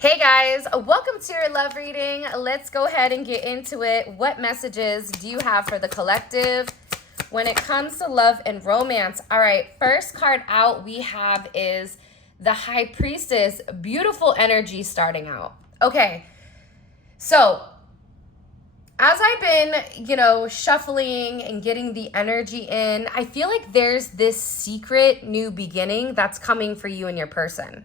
Hey guys, welcome to your love reading. Let's go ahead and get into it. What messages do you have for the collective when it comes to love and romance? All right, first card out we have is the High Priestess. Beautiful energy starting out. Okay, so as I've been, shuffling and getting the energy in, I feel like there's this secret new beginning that's coming for you and your person.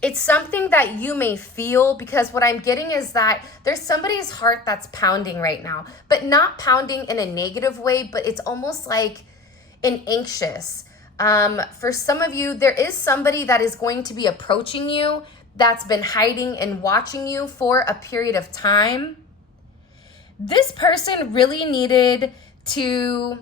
It's something that you may feel, because what I'm getting is that there's somebody's heart that's pounding right now, but not pounding in a negative way, but it's almost like an anxious. For some of you, there is somebody that is going to be approaching you that's been hiding and watching you for a period of time. This person really needed to...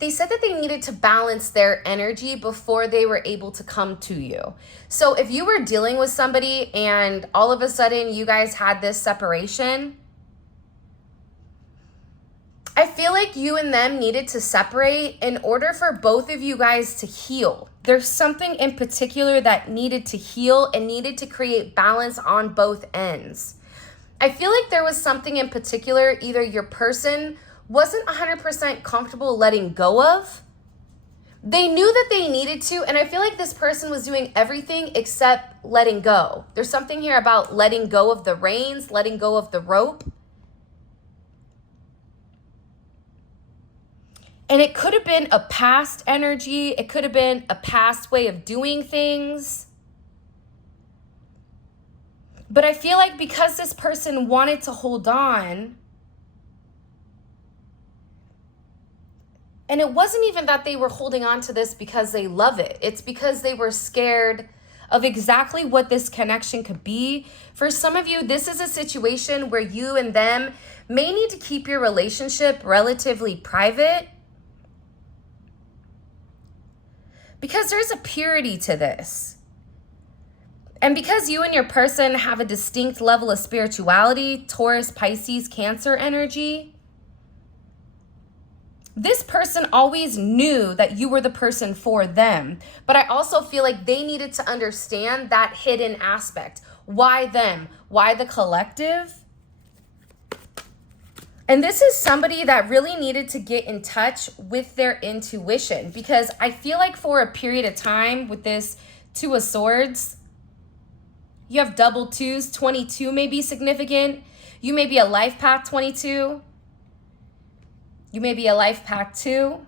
They said that they needed to balance their energy before they were able to come to you. So if you were dealing with somebody and all of a sudden you guys had this separation, I feel like you and them needed to separate in order for both of you guys to heal. There's something in particular that needed to heal and needed to create balance on both ends. I feel like there was something in particular either your person wasn't 100% comfortable letting go of. They knew that they needed to, and I feel like this person was doing everything except letting go. There's something here about letting go of the reins, letting go of the rope. And it could have been a past energy. It could have been a past way of doing things. But I feel like because this person wanted to hold on, and it wasn't even that they were holding on to this because they love it. It's because they were scared of exactly what this connection could be. For some of you, this is a situation where you and them may need to keep your relationship relatively private, because there's a purity to this. And because you and your person have a distinct level of spirituality, Taurus, Pisces, Cancer energy, this person always knew that you were the person for them. But I also feel like they needed to understand that hidden aspect. Why them? Why the collective? And this is somebody that really needed to get in touch with their intuition, because I feel like for a period of time with this Two of Swords, you have double twos. 22 may be significant. You may be a life path 22. You may be a life path 2.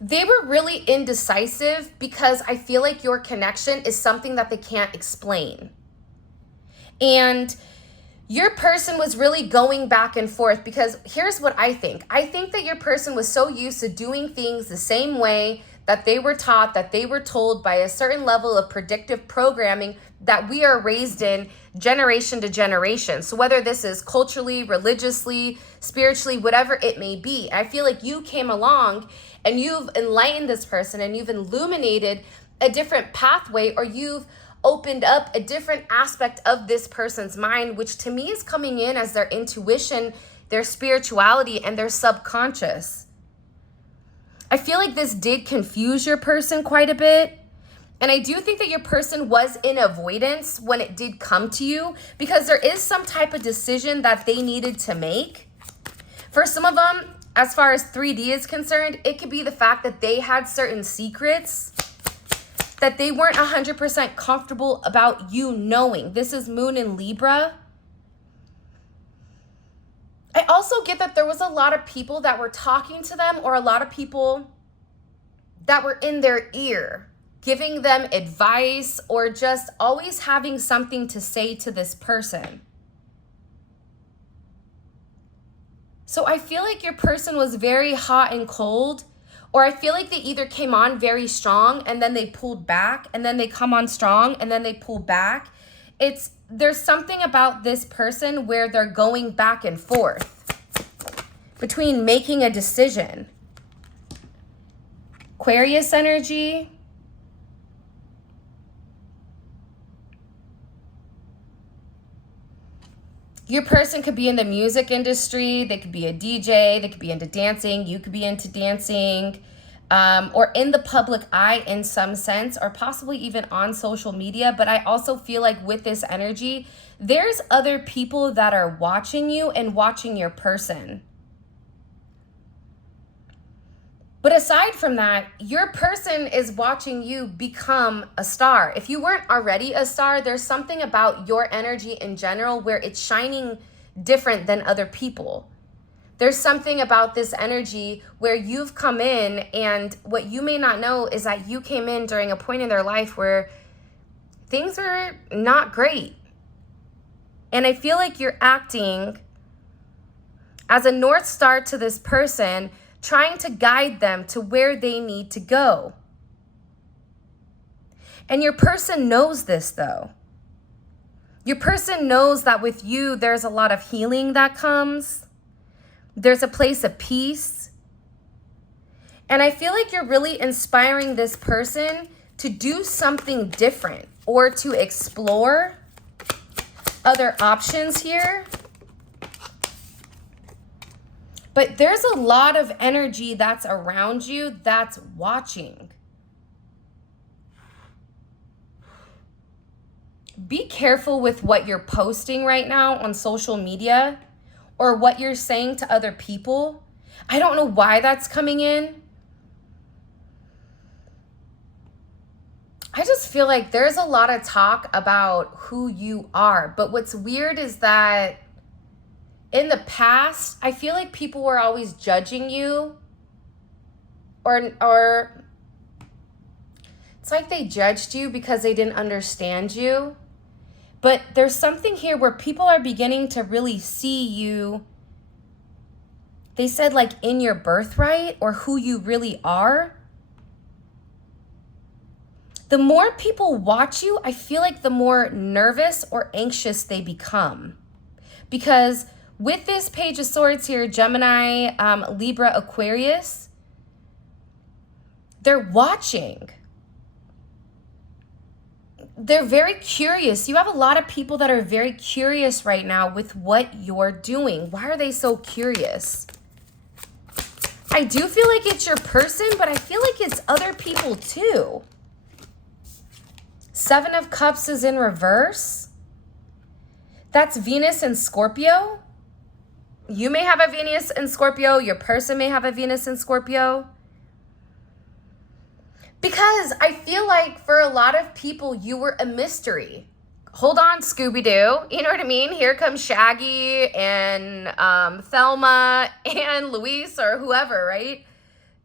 They were really indecisive because I feel like your connection is something that they can't explain. And your person was really going back and forth, because here's what I think. I think that your person was so used to doing things the same way that they were taught, that they were told by a certain level of predictive programming that we are raised in generation to generation. So whether this is culturally, religiously, spiritually, whatever it may be, I feel like you came along and you've enlightened this person and you've illuminated a different pathway, or you've opened up a different aspect of this person's mind, which to me is coming in as their intuition, their spirituality, and their subconscious. I feel like this did confuse your person quite a bit. And I do think that your person was in avoidance when it did come to you, because there is some type of decision that they needed to make. For some of them, as far as 3D is concerned, it could be the fact that they had certain secrets that they weren't 100% comfortable about you knowing. This is Moon in Libra. I also get that there was a lot of people that were talking to them, or a lot of people that were in their ear, giving them advice, or just always having something to say to this person. So I feel like your person was very hot and cold, or I feel like they either came on very strong and then they pulled back, and then they come on strong and then they pull back. There's something about this person where they're going back and forth between making a decision. Aquarius energy. Your person could be in the music industry. They could be a DJ. They could be into dancing. You could be into dancing. or in the public eye in some sense, or possibly even on social media. But I also feel like with this energy, there's other people that are watching you and watching your person. But aside from that, your person is watching you become a star. If you weren't already a star, there's something about your energy in general where it's shining different than other people. There's something about this energy where you've come in, and what you may not know is that you came in during a point in their life where things were not great. And I feel like you're acting as a North Star to this person, trying to guide them to where they need to go. And your person knows this, though. Your person knows that with you, there's a lot of healing that comes. There's a place of peace. And I feel like you're really inspiring this person to do something different or to explore other options here. But there's a lot of energy that's around you that's watching. Be careful with what you're posting right now on social media or what you're saying to other people. I don't know why that's coming in. I just feel like there's a lot of talk about who you are. But what's weird is that in the past, I feel like people were always judging you, or it's like they judged you because they didn't understand you. But there's something here where people are beginning to really see you. They said like in your birthright or who you really are. The more people watch you, I feel like the more nervous or anxious they become. Because with this Page of Swords here, Gemini, Libra, Aquarius, they're watching. They're very curious. You have a lot of people that are very curious right now with what you're doing. Why are they so curious? I do feel like it's your person, but I feel like it's other people too. Seven of Cups is in reverse. That's Venus and Scorpio. You may have a Venus in Scorpio. Your person may have a Venus in Scorpio. Because I feel like for a lot of people, you were a mystery. Hold on, Scooby-Doo. You know what I mean? Here comes Shaggy and Thelma and Luis or whoever, right?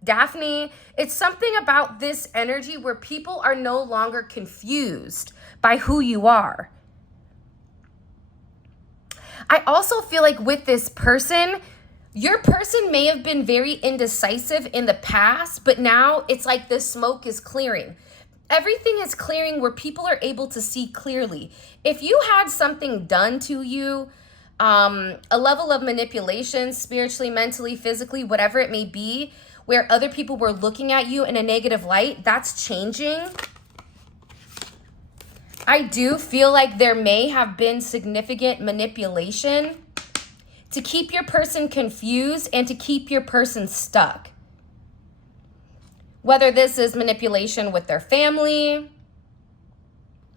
Daphne. It's something about this energy where people are no longer confused by who you are. I also feel like with this person, your person may have been very indecisive in the past, but now it's like the smoke is clearing. Everything is clearing where people are able to see clearly. If you had something done to you, a level of manipulation, spiritually, mentally, physically, whatever it may be, where other people were looking at you in a negative light, that's changing. I do feel like there may have been significant manipulation to keep your person confused and to keep your person stuck. Whether this is manipulation with their family,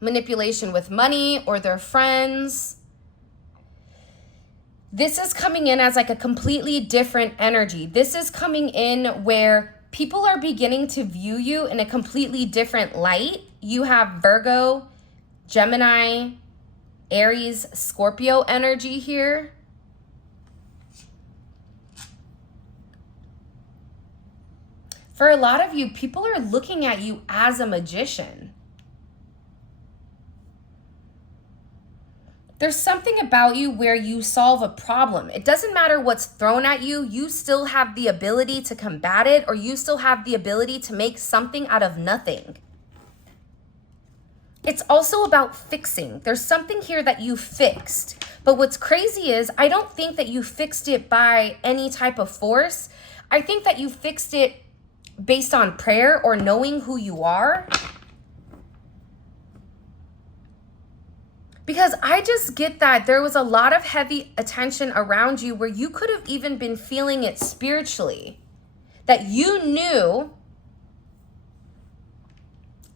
manipulation with money or their friends. This is coming in as like a completely different energy. This is coming in where people are beginning to view you in a completely different light. You have Virgo, Gemini, Aries, Scorpio energy here. For a lot of you, people are looking at you as a magician. There's something about you where you solve a problem. It doesn't matter what's thrown at you. You still have the ability to combat it, or you still have the ability to make something out of nothing. It's also about fixing. There's something here that you fixed. But what's crazy is I don't think that you fixed it by any type of force. I think that you fixed it based on prayer or knowing who you are. Because I just get that there was a lot of heavy attention around you where you could have even been feeling it spiritually. That you knew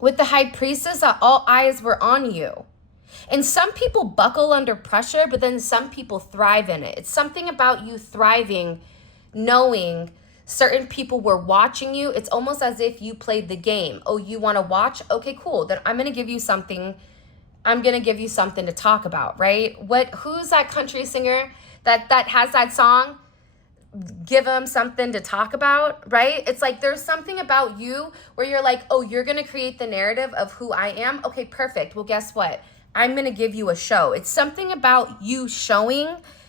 with the High Priestess, that all eyes were on you. And some people buckle under pressure, but then some people thrive in it. It's something about you thriving, knowing certain people were watching you. It's almost as if you played the game. Oh, you want to watch? Okay, cool. Then I'm going to give you something. I'm going to give you something to talk about, right? Who's that country singer that has that song? Give them something to talk about, right? It's like there's something about you where you're like, oh, you're going to create the narrative of who I am. Okay, perfect. Well, guess what? I'm going to give you a show. It's something about you showing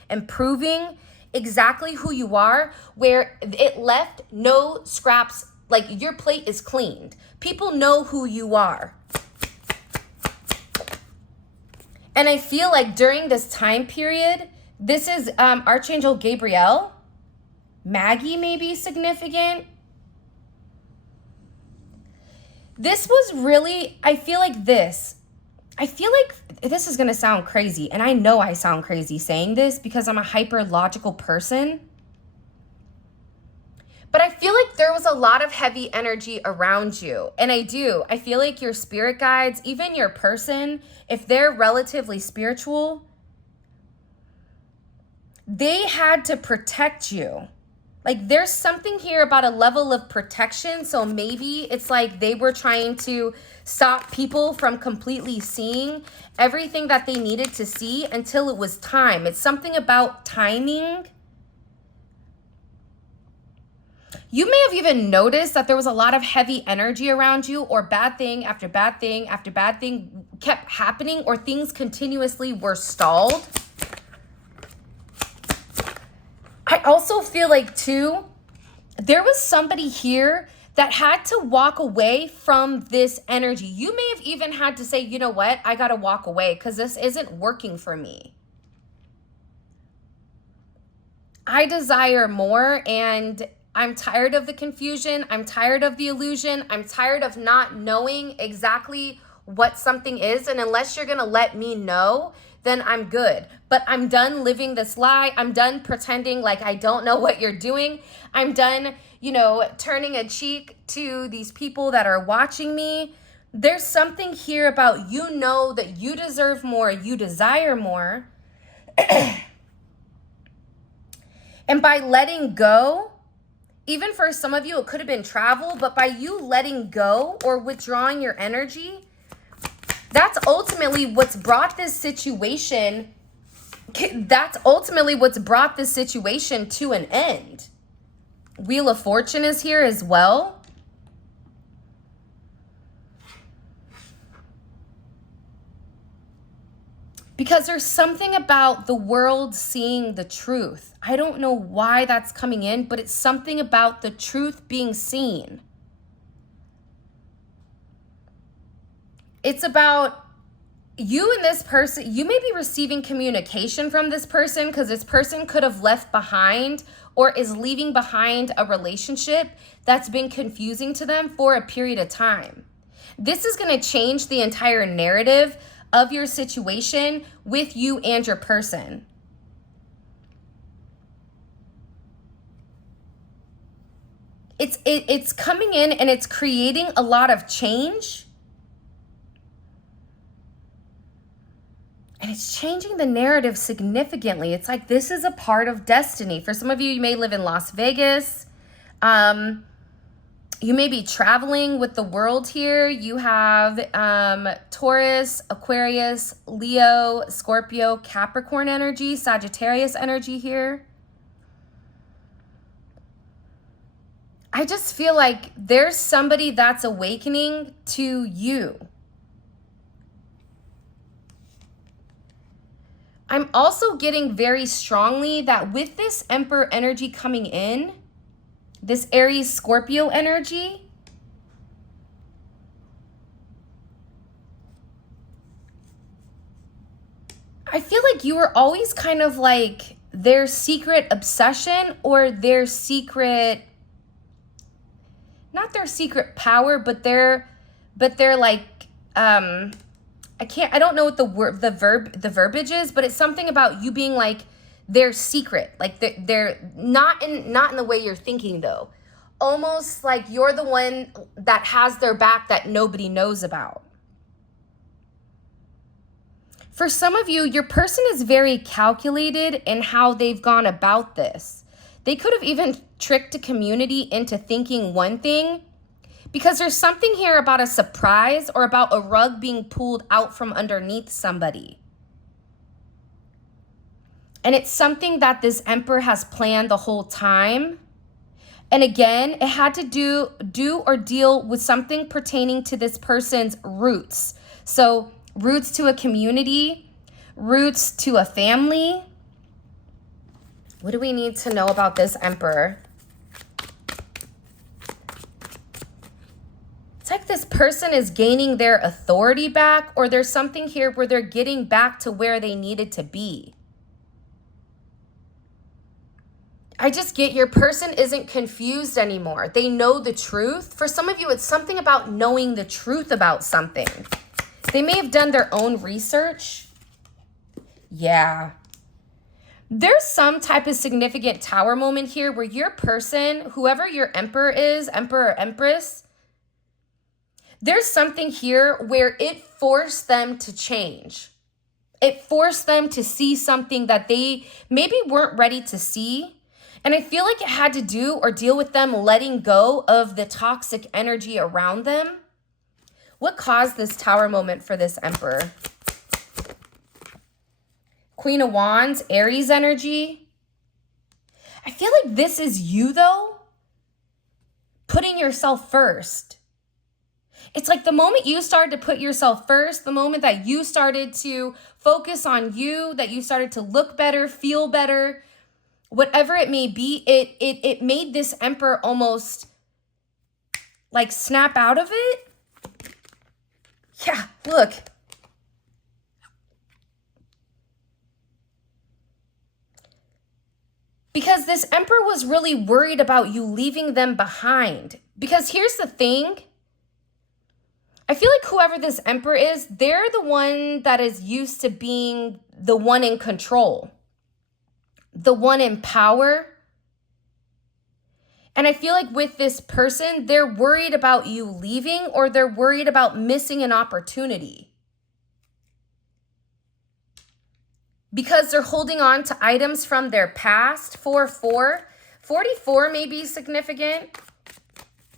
and proving exactly who you are, where it left no scraps, like your plate is cleaned. People know who you are. And I feel like during this time period, this is Archangel Gabriel, Maggie may be significant. This was really, I feel like this is going to sound crazy. And I know I sound crazy saying this because I'm a hyper logical person. But I feel like there was a lot of heavy energy around you. And I feel like your spirit guides, even your person, if they're relatively spiritual, they had to protect you. Like there's something here about a level of protection. So maybe it's like they were trying to stop people from completely seeing everything that they needed to see until it was time. It's something about timing. You may have even noticed that there was a lot of heavy energy around you, or bad thing after bad thing after bad thing kept happening, or things continuously were stalled. I also feel like, too, there was somebody here that had to walk away from this energy. You may have even had to say, you know what, I got to walk away because this isn't working for me. I desire more, and I'm tired of the confusion. I'm tired of the illusion. I'm tired of not knowing exactly what something is. And unless you're going to let me know, then I'm good. But I'm done living this lie. I'm done pretending like I don't know what you're doing. I'm done, turning a cheek to these people that are watching me. There's something here about that you deserve more, you desire more. And by letting go, even for some of you, it could have been travel, but by you letting go or withdrawing your energy, that's ultimately what's brought this situation. That's ultimately what's brought this situation to an end. Wheel of Fortune is here as well. Because there's something about the world seeing the truth. I don't know why that's coming in, but it's something about the truth being seen. It's about you and this person. You may be receiving communication from this person because this person could have left behind or is leaving behind a relationship that's been confusing to them for a period of time. This is going to change the entire narrative of your situation with you and your person. It's coming in and it's creating a lot of change. And it's changing the narrative significantly. It's like this is a part of destiny. For some of you, you may live in Las Vegas. You may be traveling with the world here. You have Taurus, Aquarius, Leo, Scorpio, Capricorn energy, Sagittarius energy here. I just feel like there's somebody that's awakening to you. I'm also getting very strongly that with this Emperor energy coming in, this Aries Scorpio energy, I feel like you were always kind of like their secret obsession or their secret, not their secret power, but their like, I don't know what the verbiage is, but it's something about you being like their secret, like they're not in the way you're thinking though. almost like you're the one that has their back that nobody knows about. For some of you, your person is very calculated in how they've gone about this. They could have even tricked a community into thinking one thing, because there's something here about a surprise or about a rug being pulled out from underneath somebody. And it's something that this Emperor has planned the whole time. And again, it had to do or deal with something pertaining to this person's roots. So roots to a community, roots to a family. What do we need to know about this Emperor? It's like this person is gaining their authority back, or there's something here where they're getting back to where they needed to be. I just get your person isn't confused anymore. They know the truth. For some of you, it's something about knowing the truth about something. They may have done their own research. Yeah. There's some type of significant tower moment here where your person, whoever your emperor is, emperor or empress, there's something here where it forced them to change. It forced them to see something that they maybe weren't ready to see. And I feel like it had to do or deal with them letting go of the toxic energy around them. What caused this tower moment for this Emperor? Queen of Wands, Aries energy. I feel like this is you, though, putting yourself first. It's like the moment you started to put yourself first, the moment that you started to focus on you, that you started to look better, feel better, whatever it may be, it made this Emperor almost like snap out of it. Yeah, look. Because this Emperor was really worried about you leaving them behind. Because here's the thing. I feel like whoever this Emperor is, they're the one that is used to being the one in control, the one in power. And I feel like with this person, they're worried about you leaving, or they're worried about missing an opportunity. Because they're holding on to items from their past. 4-4. 44 may be significant.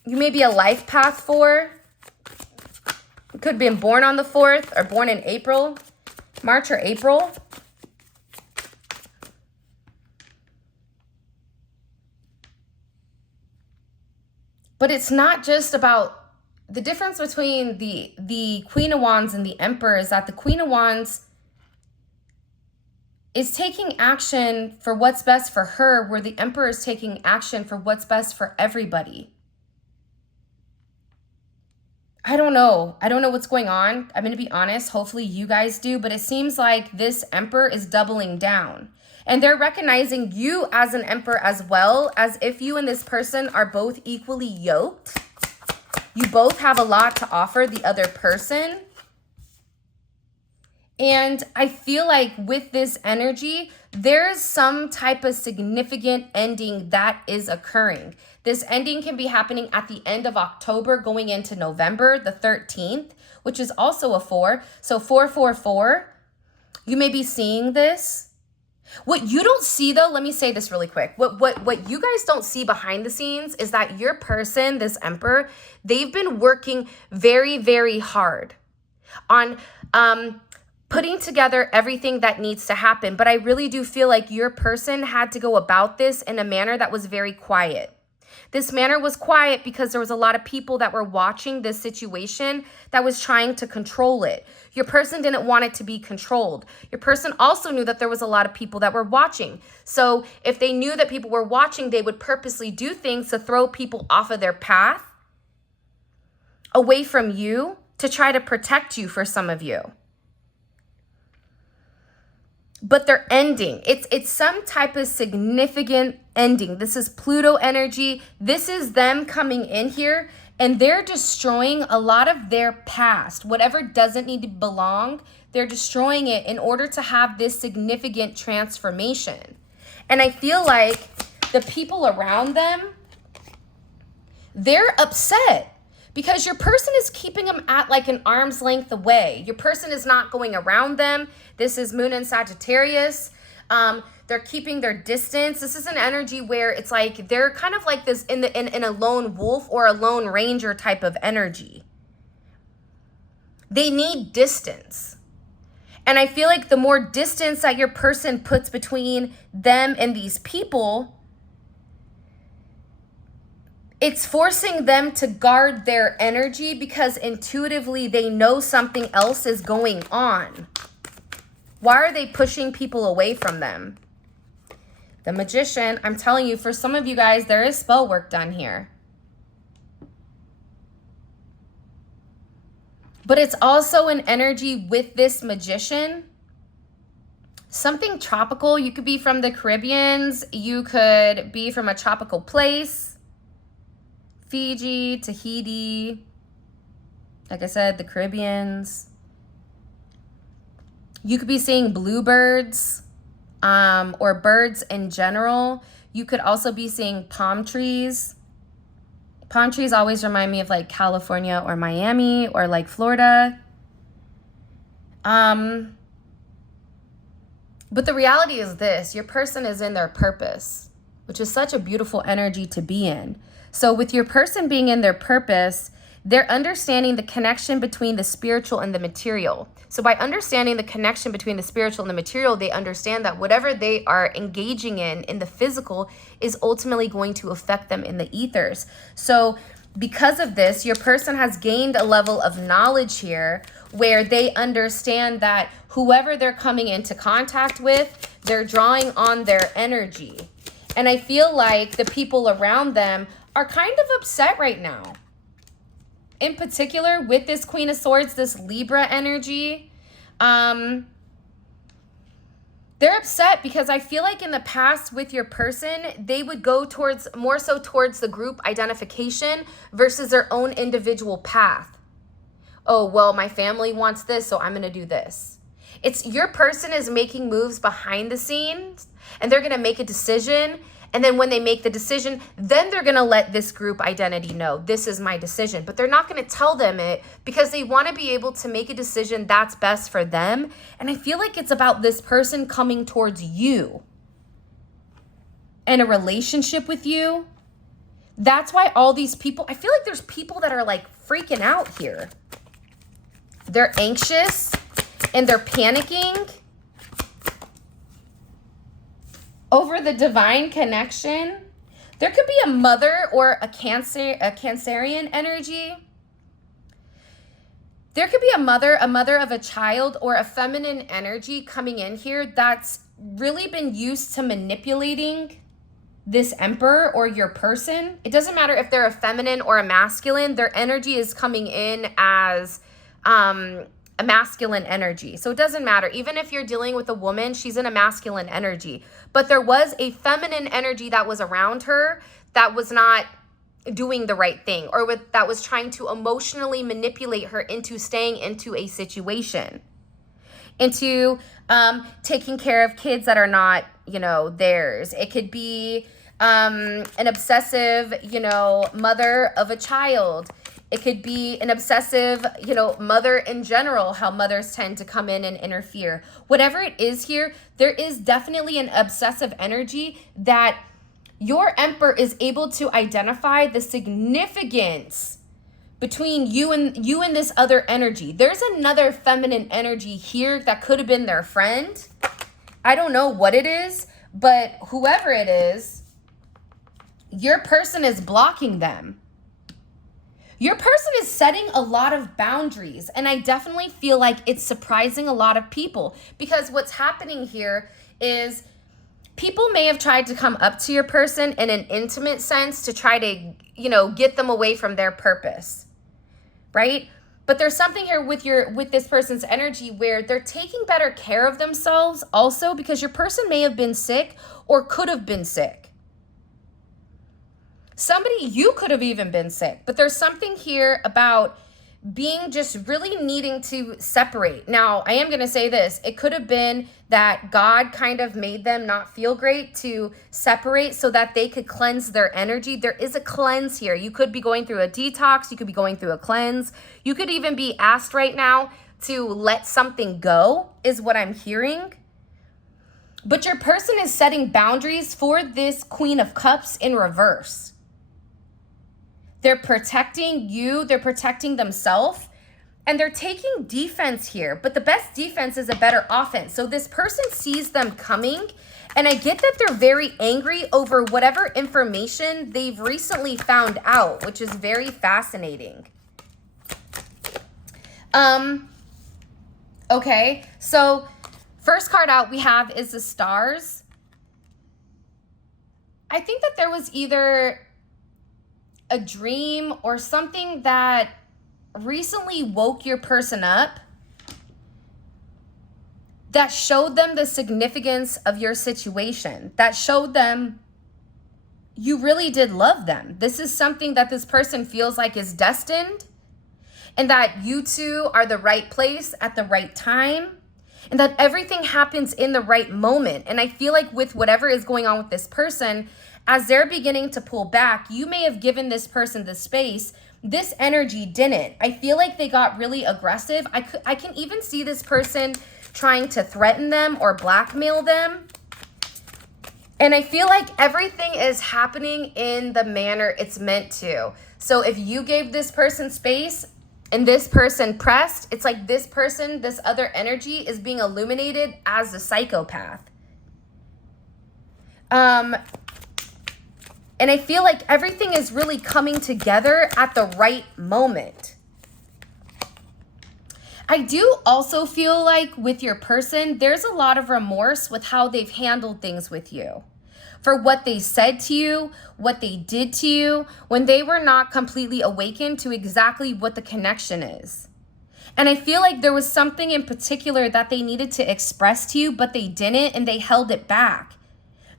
You may be a life path 4. You could have been born on the 4th or born in April, March or April. But it's not just about the difference between the Queen of Wands and the Emperor is that the Queen of Wands is taking action for what's best for her, where the Emperor is taking action for what's best for everybody. I don't know. I don't know what's going on. I'm going to be honest. Hopefully you guys do. But it seems like this Emperor is doubling down. And they're recognizing you as an Emperor as well, as if you and this person are both equally yoked. You both have a lot to offer the other person. And I feel like with this energy, there's some type of significant ending that is occurring. This ending can be happening at the end of October going into November the 13th, which is also a 4. So 444, you may be seeing this. What you don't see though, let me say this really quick. What you guys don't see behind the scenes is that your person, this Emperor, they've been working very, very hard on putting together everything that needs to happen. But I really do feel like your person had to go about this in a manner that was very quiet. This manner was quiet because there was a lot of people that were watching this situation that was trying to control it. Your person didn't want it to be controlled. Your person also knew that there was a lot of people that were watching. So if they knew that people were watching, they would purposely do things to throw people off of their path, away from you, to try to protect you for some of you. But they're ending. It's some type of significant ending. This is Pluto energy. This is them coming in here and they're destroying a lot of their past. Whatever doesn't need to belong, they're destroying it in order to have this significant transformation. And I feel like the people around them, they're upset because your person is keeping them at like an arm's length away. Your person is not going around them. This is Moon in Sagittarius. They're keeping their distance. This is an energy where it's like they're kind of like this in a lone wolf or a lone ranger type of energy. They need distance. And I feel like the more distance that your person puts between them and these people, it's forcing them to guard their energy because intuitively they know something else is going on. Why are they pushing people away from them? The Magician, I'm telling you, for some of you guys, there is spell work done here. But it's also an energy with this Magician. Something tropical. You could be from the Caribbeans. You could be from a tropical place. Fiji, Tahiti. Like I said, the Caribbeans. You could be seeing bluebirds or birds in general. You could also be seeing palm trees. Palm trees always remind me of like California or Miami or like Florida. But the reality is this, your person is in their purpose, which is such a beautiful energy to be in. So with your person being in their purpose, they're understanding the connection between the spiritual and the material. So by understanding the connection between the spiritual and the material, they understand that whatever they are engaging in the physical is ultimately going to affect them in the ethers. So because of this, your person has gained a level of knowledge here where they understand that whoever they're coming into contact with, they're drawing on their energy. And I feel like the people around them are kind of upset right now. In particular, with this Queen of Swords, this Libra energy, they're upset because I feel like in the past with your person, they would go towards more so towards the group identification versus their own individual path. Oh, well, my family wants this, so I'm going to do this. It's your person is making moves behind the scenes and they're going to make a decision. And then when they make the decision, then they're going to let this group identity know this is my decision. But they're not going to tell them it because they want to be able to make a decision that's best for them. And I feel like it's about this person coming towards you and a relationship with you. That's why all these people, I feel like there's people that are like freaking out here. They're anxious and they're panicking over the divine connection. There could be a mother or a Cancerian energy. There could be a mother of a child or a feminine energy coming in here that's really been used to manipulating this emperor or your person. It doesn't matter if they're a feminine or a masculine, their energy is coming in as a masculine energy. So it doesn't matter. Even if you're dealing with a woman, she's in a masculine energy. But there was a feminine energy that was around her that was not doing the right thing or that was trying to emotionally manipulate her into staying into a situation, into taking care of kids that are not, theirs. It could be an obsessive, mother of a child. It could be an obsessive, mother in general, how mothers tend to come in and interfere. Whatever it is here, there is definitely an obsessive energy that your emperor is able to identify the significance between you and this other energy. There's another feminine energy here that could have been their friend. I don't know what it is, but whoever it is, your person is blocking them. Your person is setting a lot of boundaries, and I definitely feel like it's surprising a lot of people because what's happening here is people may have tried to come up to your person in an intimate sense to try to, get them away from their purpose, right? But there's something here with this person's energy where they're taking better care of themselves also because your person may have been sick or could have been sick. You could have even been sick, but there's something here about being just really needing to separate. Now, I am going to say this. It could have been that God kind of made them not feel great to separate so that they could cleanse their energy. There is a cleanse here. You could be going through a detox. You could be going through a cleanse. You could even be asked right now to let something go, is what I'm hearing. But your person is setting boundaries for this Queen of Cups in reverse. They're protecting you, they're protecting themselves, and they're taking defense here. But the best defense is a better offense. So this person sees them coming, and I get that they're very angry over whatever information they've recently found out, which is very fascinating. Okay, so first card out we have is the Stars. I think that there was either a dream or something that recently woke your person up that showed them the significance of your situation, that showed them you really did love them. This is something that this person feels like is destined, and that you two are the right place at the right time, and that everything happens in the right moment. And I feel like with whatever is going on with this person, as they're beginning to pull back, you may have given this person the space. This energy didn't. I feel like they got really aggressive. I can even see this person trying to threaten them or blackmail them. And I feel like everything is happening in the manner it's meant to. So if you gave this person space and this person pressed, it's like this person, this other energy is being illuminated as a psychopath. And I feel like everything is really coming together at the right moment. I do also feel like with your person, there's a lot of remorse with how they've handled things with you. For what they said to you, what they did to you, when they were not completely awakened to exactly what the connection is. And I feel like there was something in particular that they needed to express to you, but they didn't, and they held it back.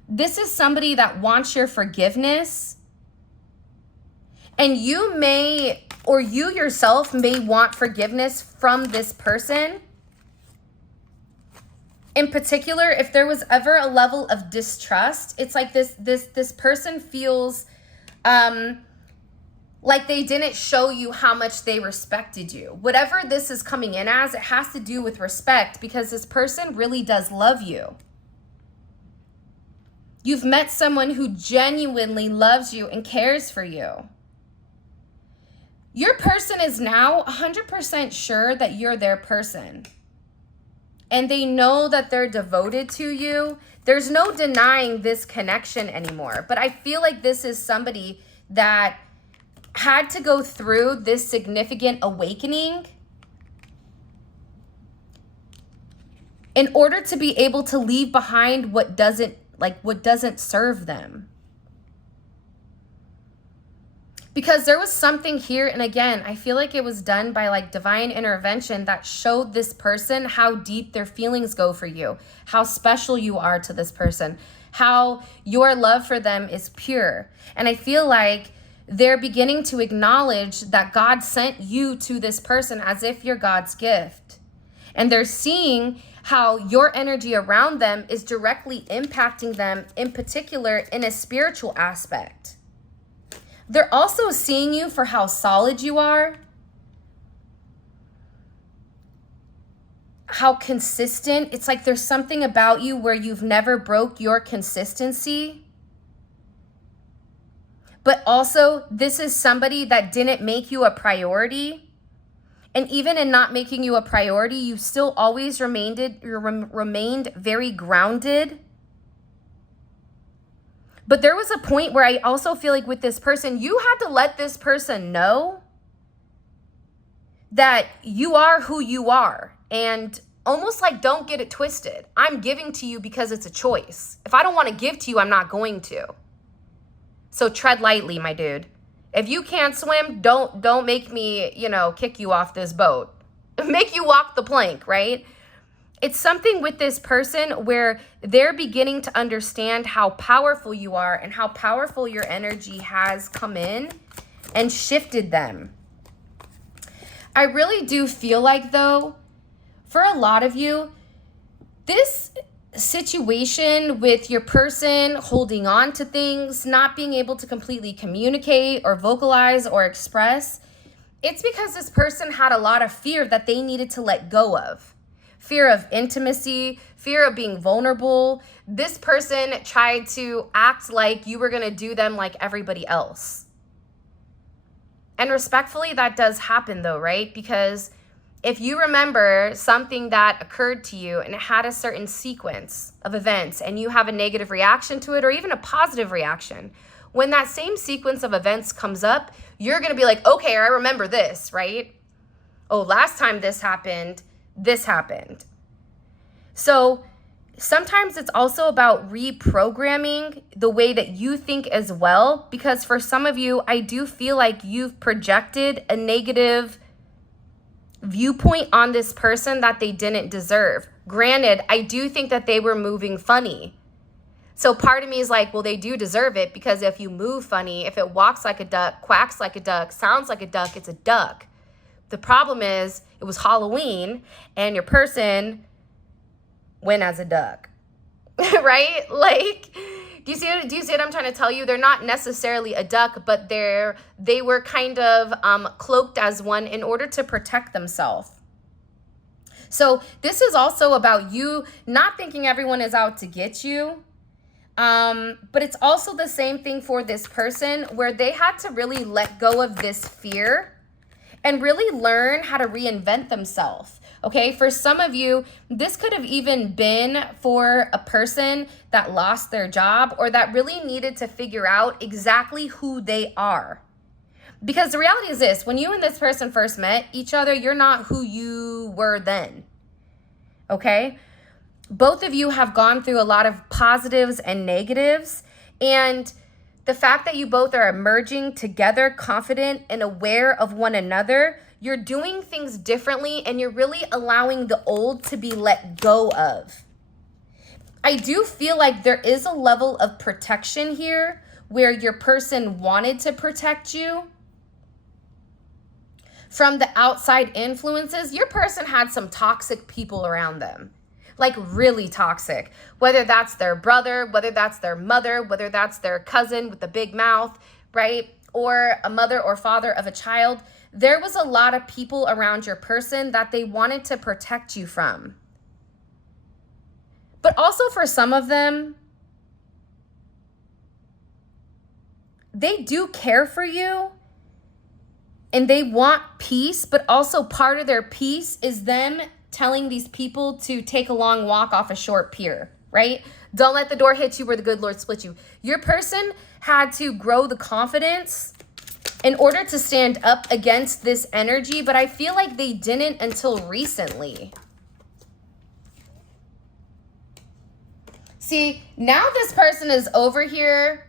This is somebody that wants your forgiveness, and you may, or you yourself may want forgiveness from this person. In particular, if there was ever a level of distrust, it's like this person feels like they didn't show you how much they respected you. Whatever this is coming in as, it has to do with respect, because this person really does love you. You've met someone who genuinely loves you and cares for you. Your person is now 100% sure that you're their person. And they know that they're devoted to you. There's no denying this connection anymore. But I feel like this is somebody that had to go through this significant awakening in order to be able to leave behind what doesn't serve them. Because there was something here, and again, I feel like it was done by like divine intervention that showed this person how deep their feelings go for you, how special you are to this person, how your love for them is pure. And I feel like they're beginning to acknowledge that God sent you to this person as if you're God's gift. And they're seeing how your energy around them is directly impacting them, in particular in a spiritual aspect. They're also seeing you for how solid you are, how consistent. It's like there's something about you where you've never broke your consistency. But also, this is somebody that didn't make you a priority. And even in not making you a priority, you still always remained very grounded. But there was a point where I also feel like with this person, you had to let this person know that you are who you are. And almost like, don't get it twisted. I'm giving to you because it's a choice. If I don't want to give to you, I'm not going to. So tread lightly, my dude. If you can't swim, don't make me, kick you off this boat. Make you walk the plank, right? It's something with this person where they're beginning to understand how powerful you are and how powerful your energy has come in and shifted them. I really do feel like, though, for a lot of you, this situation with your person holding on to things, not being able to completely communicate or vocalize or express, it's because this person had a lot of fear that they needed to let go of. Fear of intimacy, fear of being vulnerable. This person tried to act like you were going to do them like everybody else. And respectfully, that does happen though, right? Because if you remember something that occurred to you and it had a certain sequence of events and you have a negative reaction to it or even a positive reaction, when that same sequence of events comes up, you're going to be like, okay, I remember this, right? Oh, last time this happened. So sometimes it's also about reprogramming the way that you think as well, because for some of you, I do feel like you've projected a negative viewpoint on this person that they didn't deserve. Granted, I do think that they were moving funny. So part of me is like, well, they do deserve it, because if you move funny, if it walks like a duck, quacks like a duck, sounds like a duck, it's a duck. The problem is it was Halloween and your person went as a duck, right? Like, do you see what I'm trying to tell you? They're not necessarily a duck, but they were kind of cloaked as one in order to protect themselves. So this is also about you not thinking everyone is out to get you. But it's also the same thing for this person where they had to really let go of this fear and really learn how to reinvent themselves. Okay, for some of you, this could have even been for a person that lost their job or that really needed to figure out exactly who they are. Because the reality is this, when you and this person first met each other, you're not who you were then. Okay? Both of you have gone through a lot of positives and negatives, and the fact that you both are emerging together, confident and aware of one another, you're doing things differently and you're really allowing the old to be let go of. I do feel like there is a level of protection here where your person wanted to protect you from the outside influences. Your person had some toxic people around them. Like really toxic, whether that's their brother, whether that's their mother, whether that's their cousin with the big mouth, right? Or a mother or father of a child. There was a lot of people around your person that they wanted to protect you from. But also for some of them, they do care for you and they want peace, but also part of their peace is them telling these people to take a long walk off a short pier, right? Don't let the door hit you where the good Lord split you. Your person had to grow the confidence in order to stand up against this energy, but I feel like they didn't until recently. See, now this person is over here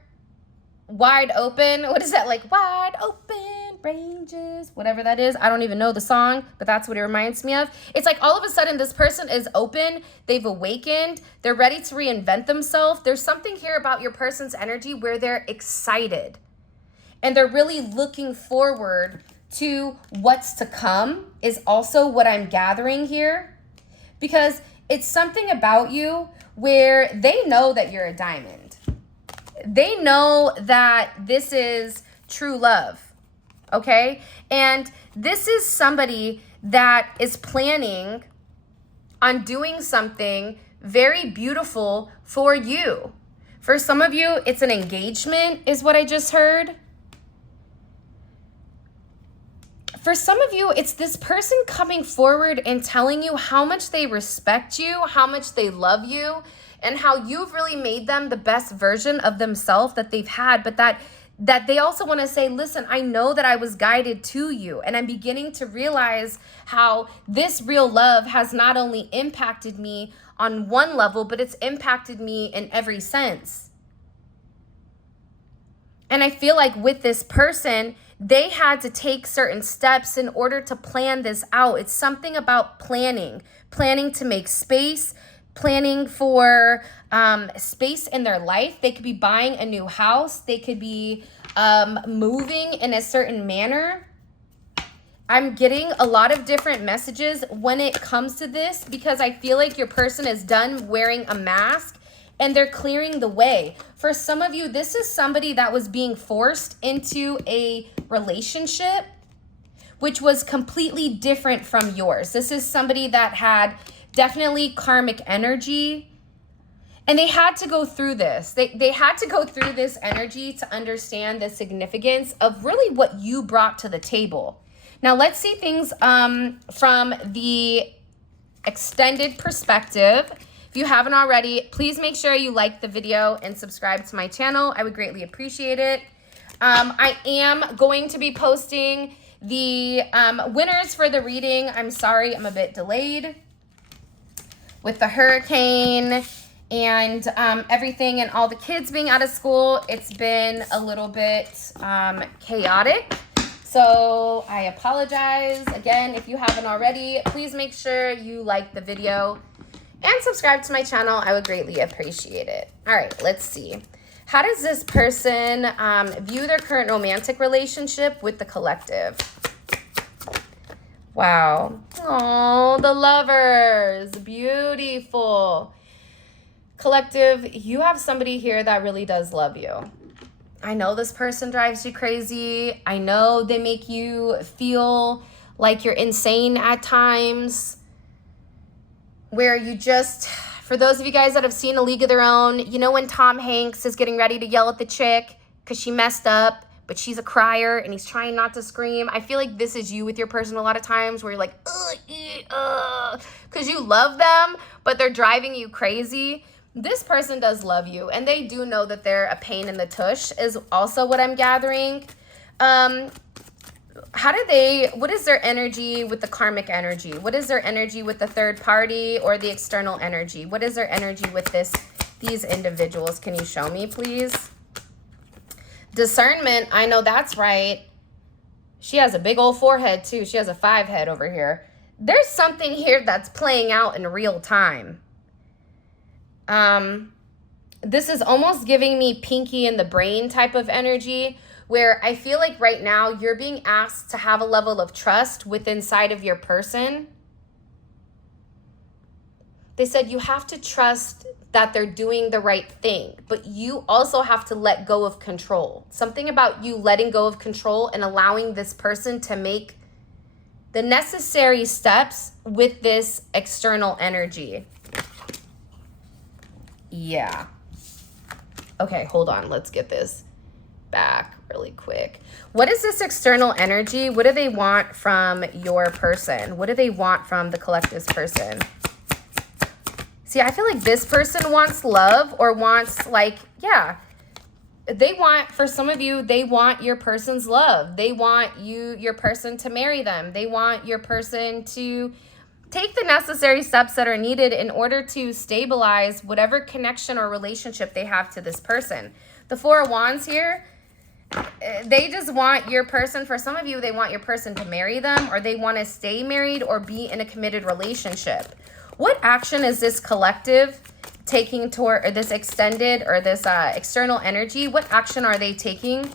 wide open. What is that, like wide open ranges, whatever that is. I don't even know the song, but that's what it reminds me of. It's like all of a sudden this person is open, they've awakened, they're ready to reinvent themselves. There's something here about your person's energy where they're excited and they're really looking forward to what's to come is also what I'm gathering here, because it's something about you where they know that you're a diamond. They know that this is true love. Okay? And this is somebody that is planning on doing something very beautiful for you. For some of you, it's an engagement, is what I just heard. For some of you, it's this person coming forward and telling you how much they respect you, how much they love you, and how you've really made them the best version of themselves that they've had, but that they also want to say, listen, I know that I was guided to you, and I'm beginning to realize how this real love has not only impacted me on one level, but it's impacted me in every sense. And I feel like with this person, they had to take certain steps in order to plan this out. It's something about planning to make space, planning for space in their life. They could be buying a new house. They could be moving in a certain manner. I'm getting a lot of different messages when it comes to this, because I feel like your person is done wearing a mask and they're clearing the way. For some of you, this is somebody that was being forced into a relationship which was completely different from yours. This is somebody that had definitely karmic energy, and they had to go through this. They had to go through this energy to understand the significance of really what you brought to the table. Now let's see things from the extended perspective. If you haven't already, please make sure you like the video and subscribe to my channel. I would greatly appreciate it. I am going to be posting the winners for the reading. I'm sorry, I'm a bit delayed with the hurricane and everything and all the kids being out of school. It's been a little bit chaotic. So I apologize. Again, if you haven't already, please make sure you like the video and subscribe to my channel. I would greatly appreciate it. All right, let's see. How does this person view their current romantic relationship with the collective? Wow. Oh, the lovers. Beautiful. Collective, you have somebody here that really does love you. I know this person drives you crazy. I know they make you feel like you're insane at times, where you just, for those of you guys that have seen A League of Their Own, you know when Tom Hanks is getting ready to yell at the chick because she messed up, but she's a crier and he's trying not to scream. I feel like this is you with your person a lot of times, where you're like, because you love them, but they're driving you crazy. This person does love you, and they do know that they're a pain in the tush, is also what I'm gathering. What is their energy with the karmic energy? What is their energy with the third party or the external energy? What is their energy with these individuals? Can you show me, please? Discernment, I know that's right. She has a big old forehead too. She has a 5 head over here. There's something here that's playing out in real time. This is almost giving me Pinky in the Brain type of energy, where I feel like right now you're being asked to have a level of trust within inside of your person. They said you have to trust that they're doing the right thing, but you also have to let go of control. Something about you letting go of control and allowing this person to make the necessary steps with this external energy. Yeah. Okay, hold on. Let's get this back really quick. What is this external energy? What do they want from your person? What do they want from the collective's person? See, I feel like this person wants love, or wants, like, yeah, they want, for some of you, they want your person's love. They want your person to marry them. They want your person to take the necessary steps that are needed in order to stabilize whatever connection or relationship they have to this person. The 4 of Wands here, they just want your person. For some of you, they want your person to marry them, or they want to stay married or be in a committed relationship. What action is this collective taking toward, or this extended, or this external energy? What action are they taking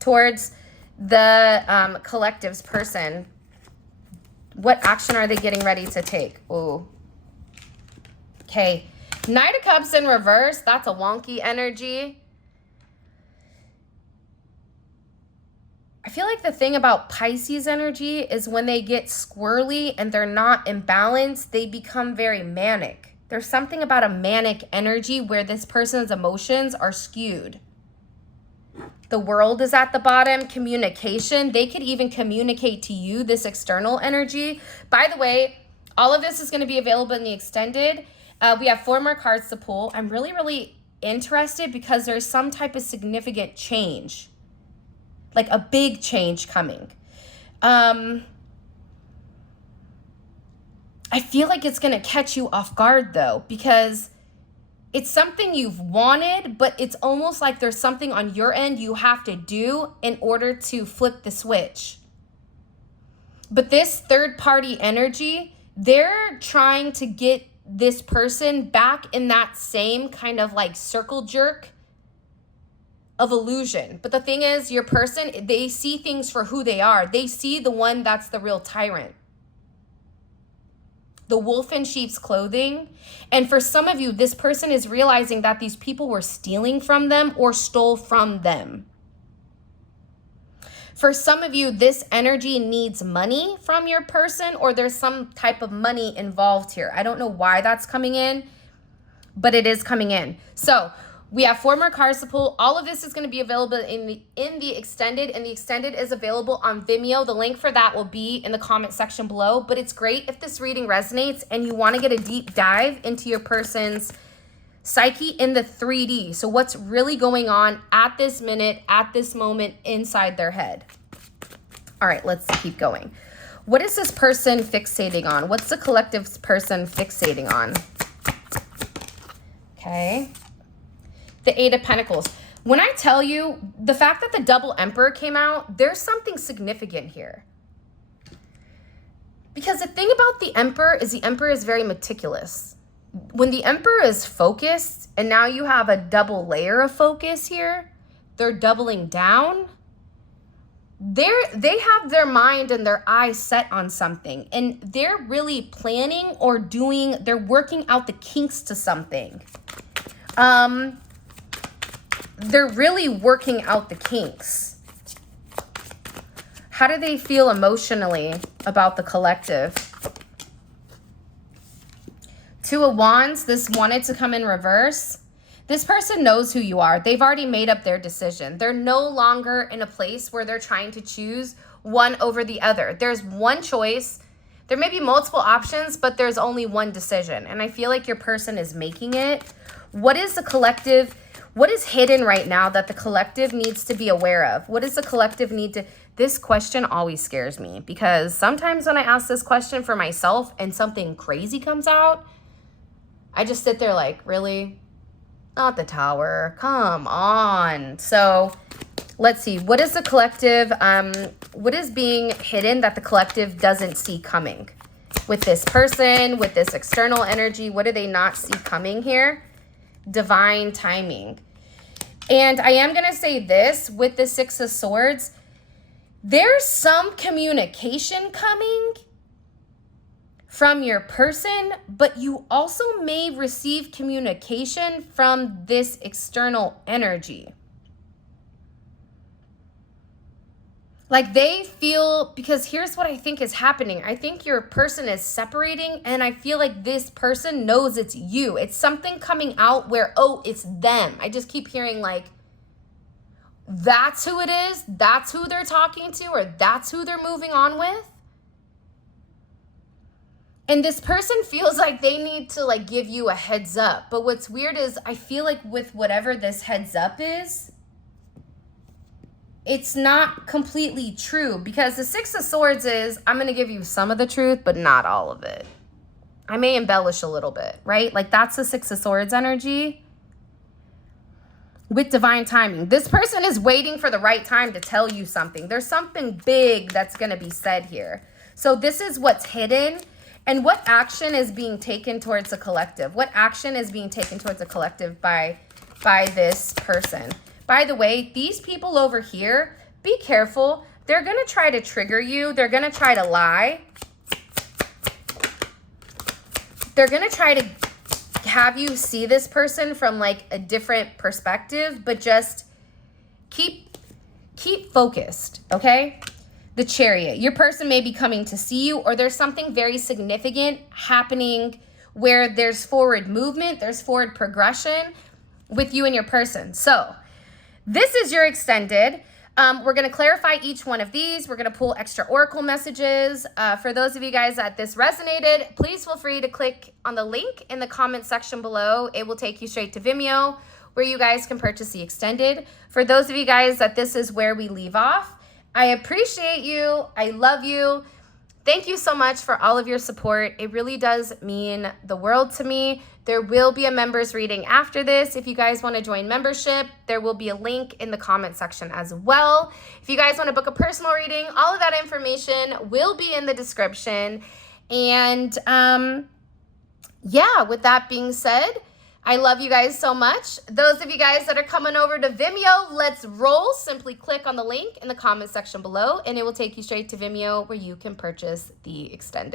towards the collective's person? What action are they getting ready to take? Ooh. Okay. Knight of Cups in reverse. That's a wonky energy. I feel like the thing about Pisces energy is when they get squirrely and they're not in balance, they become very manic. There's something about a manic energy where this person's emotions are skewed. The World is at the bottom. Communication. They could even communicate to you this external energy. By the way, all of this is going to be available in the extended. We have 4 more cards to pull. I'm really, really interested because there's some type of significant change. Like a big change coming. I feel like it's going to catch you off guard though, because it's something you've wanted, but it's almost like there's something on your end you have to do in order to flip the switch. But this third party energy, they're trying to get this person back in that same kind of like circle jerk of illusion. But the thing is, your person, they see things for who they are. They see the one that's the real tyrant, the wolf in sheep's clothing. And for some of you, this person is realizing that these people were stealing from them or stole from them. For some of you, this energy needs money from your person, or there's some type of money involved here. I don't know why that's coming in, but it is coming in. So we have 4 more cards to pull. All of this is going to be available in the extended, and the extended is available on Vimeo. The link for that will be in the comment section below. But it's great if this reading resonates and you want to get a deep dive into your person's psyche in the 3D. So what's really going on at this minute, at this moment inside their head. All right, let's keep going. What is this person fixating on? What's the collective person fixating on? Okay. The 8 of Pentacles. When I tell you, the fact that the double Emperor came out, there's something significant here. Because the thing about the Emperor is very meticulous. When the Emperor is focused, and now you have a double layer of focus here, they're doubling down. They have their mind and their eyes set on something, and they're really planning or they're working out the kinks to something. They're really working out the kinks. How do they feel emotionally about the collective? 2 of Wands, this wanted to come in reverse. This person knows who you are. They've already made up their decision. They're no longer in a place where they're trying to choose one over the other. There's one choice. There may be multiple options, but there's only one decision. And I feel like your person is making it. What is the collective? What is hidden right now that the collective needs to be aware of? What does the collective need to... This question always scares me, because sometimes when I ask this question for myself and something crazy comes out, I just sit there like, really? Not the Tower. Come on. So let's see. What is the collective? What is being hidden that the collective doesn't see coming? With this person, with this external energy, what do they not see coming here? Divine timing. And I am going to say this with the 6 of Swords. There's some communication coming from your person, but you also may receive communication from this external energy. Like they feel, because here's what I think is happening. I think your person is separating, and I feel like this person knows it's you. It's something coming out where, oh, it's them. I just keep hearing like, that's who it is. That's who they're talking to, or that's who they're moving on with. And this person feels like they need to like give you a heads up. But what's weird is I feel like with whatever this heads up is, it's not completely true, because the 6 of Swords is, I'm going to give you some of the truth, but not all of it. I may embellish a little bit, right? Like that's the 6 of Swords energy with divine timing. This person is waiting for the right time to tell you something. There's something big that's going to be said here. So this is what's hidden. And what action is being taken towards the collective? What action is being taken towards the collective by this person? By the way, these people over here, be careful. They're going to try to trigger you. They're going to try to lie. They're going to try to have you see this person from like a different perspective, but just keep focused, okay? The Chariot. Your person may be coming to see you, or there's something very significant happening where there's forward movement, there's forward progression with you and your person. So this is your extended. We're going to clarify each one of these. We're going to pull extra oracle messages. For those of you guys that this resonated, please feel free to click on the link in the comment section below. It will take you straight to Vimeo, where you guys can purchase the extended. For those of you guys that this is where we leave off, I appreciate you. I love you. Thank you so much for all of your support. It really does mean the world to me. There will be a members reading after this. If you guys want to join membership, there will be a link in the comment section as well. If you guys want to book a personal reading, all of that information will be in the description. And yeah, with that being said, I love you guys so much. Those of you guys that are coming over to Vimeo, let's roll. Simply click on the link in the comment section below and it will take you straight to Vimeo where you can purchase the extended.